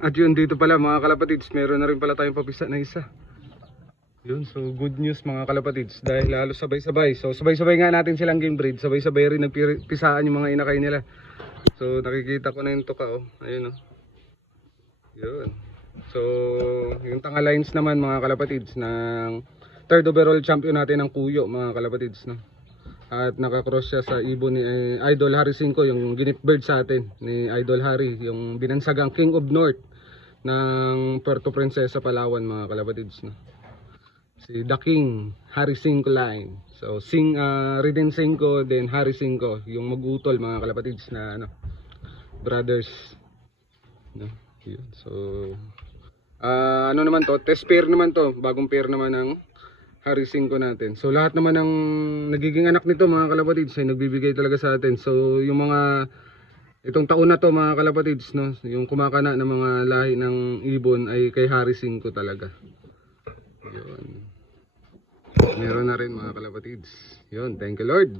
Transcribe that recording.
At yun, dito pala mga kalapatids, meron na rin pala tayong papisa na isa. Yun, so good news mga kalapatids, dahil lalo sabay-sabay. So sabay-sabay nga natin silang game breed, sabay-sabay rin nagpisaan yung mga inakay nila. So nakikita ko na yung tuka, oh. Ayun, oh. Yun. So yung tanga lines naman mga kalapatids ng third overall champion natin ng Kuyo mga kalapatids, no? At nakakross siya sa ibon ni Idol Harry 5, yung ginip bird sa atin ni Idol Harry, yung binansagang King of North ng Puerto Princesa, Palawan mga kalapatids, no? Si The King, Harry 5 line. So Riden 5, then Harry 5, yung mag-utol mga kalapatids na ano, brothers, no? Yun. So ano naman to, test pair naman to, bagong pair naman ng Harry 5 natin. So lahat naman ng nagiging anak nito mga kalapatids ay nagbibigay talaga sa atin. So yung mga itong taon na to mga kalapatids, no, yung kumakana ng mga lahi ng ibon ay kay Harry 5 talaga. Yun. Meron na rin mga kalapatids. Yun, thank you Lord.